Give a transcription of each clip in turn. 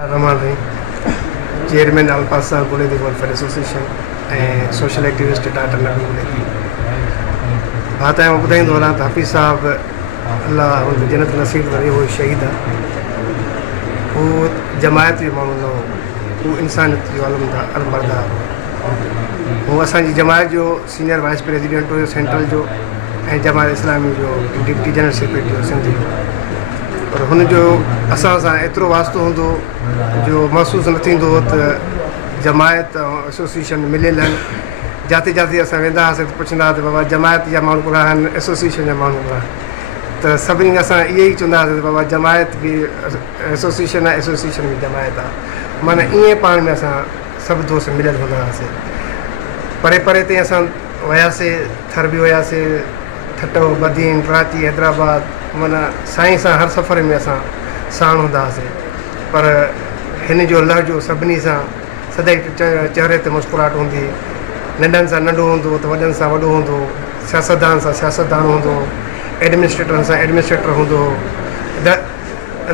रहमान रहीम, चेयरमैन अल्पासा गुलेदी welfare association ऐं सोशल एक्टिविस्ट डॉक्टर नबी गुलेदी। बात है ॿुधाईंदो वञा त हफ़ीज़ साहब अल्लाह हुनखे जन्नत नसीब करे, उहो शहीद आहे। उहो जमायत जो माण्हू न हो, उहो इंसानियत जो अलमबरदार हो। उहो असांजी जमायत जो सीनियर वाइस प्रेसिडेंट हुयो सेंट्रल जो, ऐं जमायत इस्लामी जो डिप्टी जनरल सेक्रेटरी हो सिंधी जो। पर हुनजो असां सां एतिरो वास्तो हूंदो जो महसूसु न थींदो हो त जमायत ऐं एसोसिएशन मिलियल आहिनि। जिते जिते असां वेंदा हुआसीं त पुछंदा हुआ त बाबा जमायत जा माण्हू कोन आहिनि, एसोसिएशन जा माण्हू कोन आहिनि। त सभिनी असां इहे ई चवंदा हुआसीं त बाबा जमायत बि एसोसिएशन आहे, एसोसिएशन बि जमायत आहे। माना ईअं पाण में असां सभु दोस्त मिलियल हूंदा हुआसीं। परे परे ते असां वियासीं, थर बि वियासीं, ठटो, बदीन, कराची, हैदराबाद, माना साईं सां हर सफ़र में असां साण हूंदा हुआसीं। पर हिन जो लहजो सभिनी सां सदाई चहिरे ते मुस्कुराहट हूंदी। नंढनि सां नंढो हूंदो त वॾनि सां वॾो हूंदो, सियासतदान सां सियासतदान हूंदो, एडमिनिस्ट्रेटरनि सां एडमिनिस्ट्रेटर हूंदो,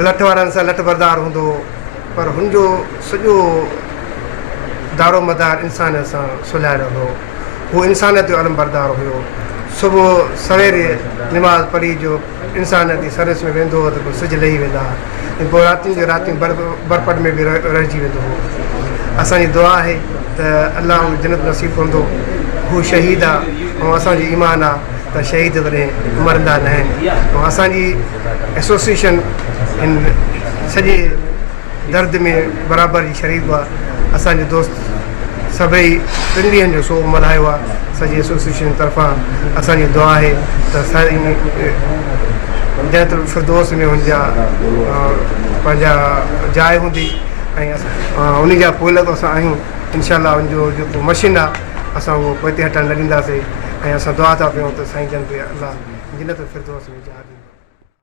लठ वारनि सां लठ बरदार हूंदो। पर हुनजो सॼो दारो मदार इंसानियत सां सुलाहियल हो। उहो इंसानियत जो अलमबरदार हुयो। सुबुह सवेरे निमाज़ पढ़ी जो इंसानियत जी सर्विस में वेंदो हो त पोइ सिज लही वेंदा हुआ, ऐं पोइ रातियुनि जो रातियूं बरपट में बि रहिजी वेंदो हो। असांजी दुआ आहे त अलाह उन जन्नत नसीब कंदो। हू शहीद आहे ऐं असांजी ईमान आहे त शहीद कॾहिं मरंदा न आहिनि। ऐं असांजी एसोसिएशन हिन सॼे दर्द में बराबरि जी शरीक आहे। असांजो दोस्त सभई 3 ॾींहंनि जो शो मल्हायो आहे सॼी एसोसिएशन तरफ़ां। असांजी दुआ आहे त जन्नतुल फिरदौस में हुनजा पंहिंजा जाइ हूंदी, ऐं उन जा पोल बि असां आहियूं। इनशाअल्लाह उनजो जेको मशीन आहे असां उहो पोइ ते हटणु न ॾींदासीं। ऐं असां दुआ था कयूं त साईं जन ते अलाह जन्नतुल फिरदौस में जा ॾींदा।